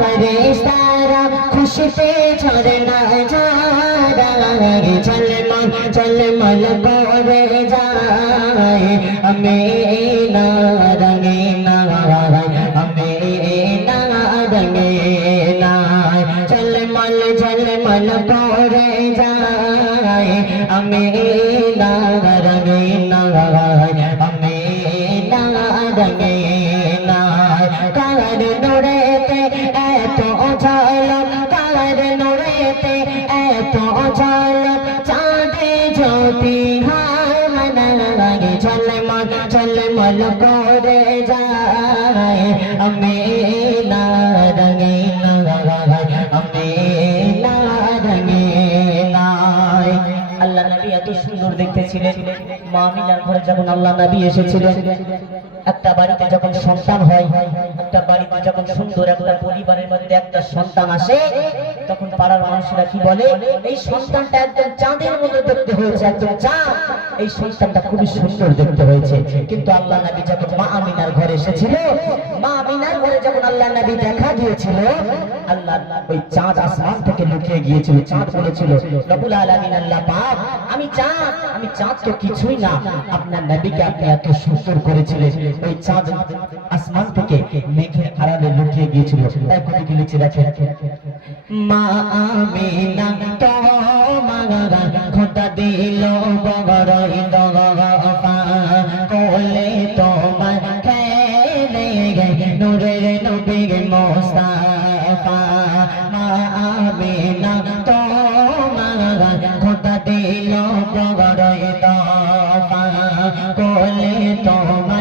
ফেরেশতারা খুশিতে ঝরনা ঝরায় ঝলমল ঝলমল করে যায়। আমি না রঙে না আমি না রঙে না আমি না রঙে না না ঝলমল করে যায় আমি না রঙে আল্লাহ নবী এত সুন্দর দেখতে ছিলেন মা আমিনার ঘরে যখন আল্লাহ নবী এসেছিলেন, একটা বাড়িতে যখন সন্তান হয় একটা বাড়িতে যখন সুন্দর একটা পরিবারের মধ্যে একটা সন্তান আসে, তখন পাড়ার মানুষরা কি বলে, এই সন্তানটা একদম চাঁদের মতো দেখতে হয়েছে, একদম চাঁদ। এই সন্তানটা খুবই সুন্দর দেখতে হয়েছে। কিন্তু আল্লাহ নবী যখন মা আমিনার ঘরে এসেছিল, মা আমিনার ঘরে যখন আল্লাহ নবী দেখা দিয়েছিল, আল্লাহ ওই চাঁদ আসমান থেকে লুকিয়ে গিয়েছিল, চাঁদ বলেছিল রবুল আলামিন আল্লাহ পাক, আমি চাঁদ আমি চাঁদ তো কিছুই না, আপনার নবীকে আপনি এত সুন্দর করেছিলেন। ওই চাঁদ আসমান থেকে মেঘের আড়ালে লুকিয়ে গিয়েছিল। তাই কবি কি লিখে রাখে, মা খোদা দিল বগরই দগা কোলে তোমার খেলে গে নূরের নবী মোস্তাফা। মা আমিনা তো মাগারা খোদা দিল বগরই দগা কোলে তোমার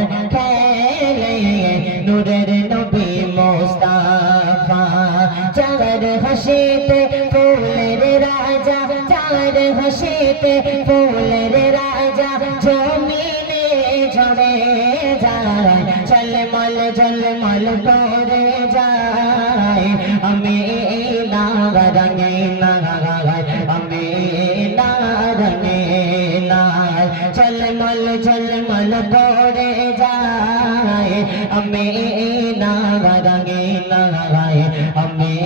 চাঁদ হাসিতে ফুলের রাজা জমিনে ঝরে যায়। ঝলমল ঝলমল করে যায়। আমি না রঙে না, আমি না রঙে না। ঝলমল ঝলমল করে যায়। আমি না রঙে না, আমি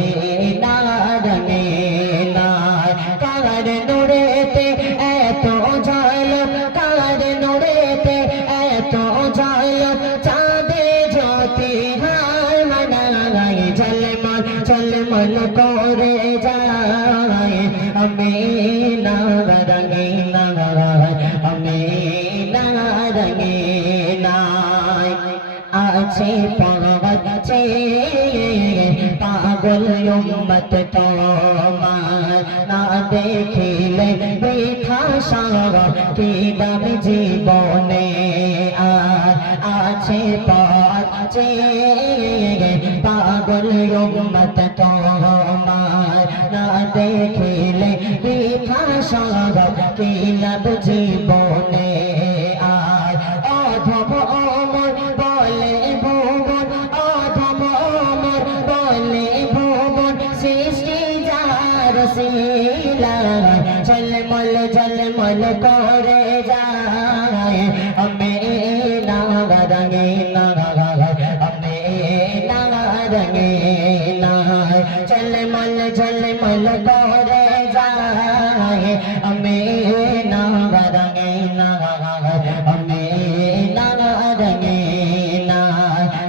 ঝলমল ঝলমল করে যায় আমি না রঙে না আমি না রঙে নাই আছে পাগল চে পাগল উম্মত তোমার না দেখিলে দেখা সারা কি দাম জীবনে আর আছে পাগল উম্মত তোমার না দেখিলে দেখা সারা কি লাভ জীবনে আর অধম অমর বলে ভুবন অধম অমর বলে ভুবন সৃষ্টি যার শিলা ঝলমল ঝলমল করে যায় আমি না রঙে না রঙে না ঝলমল ঝলমল করে যায় আমি না রঙে না আমি না রঙে না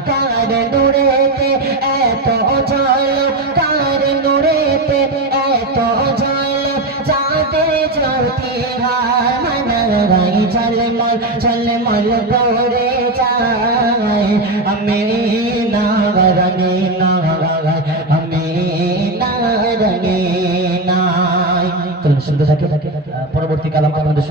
কার নুরেতে এত জল কার নুরেতে এত জল যাতে জ্যোতি হার মন মল চলে মল করে যায় আমি না রঙে না আমি না রঙে নাই। চলুন শুনতে থাকি পরবর্তী কালাম আপনাদের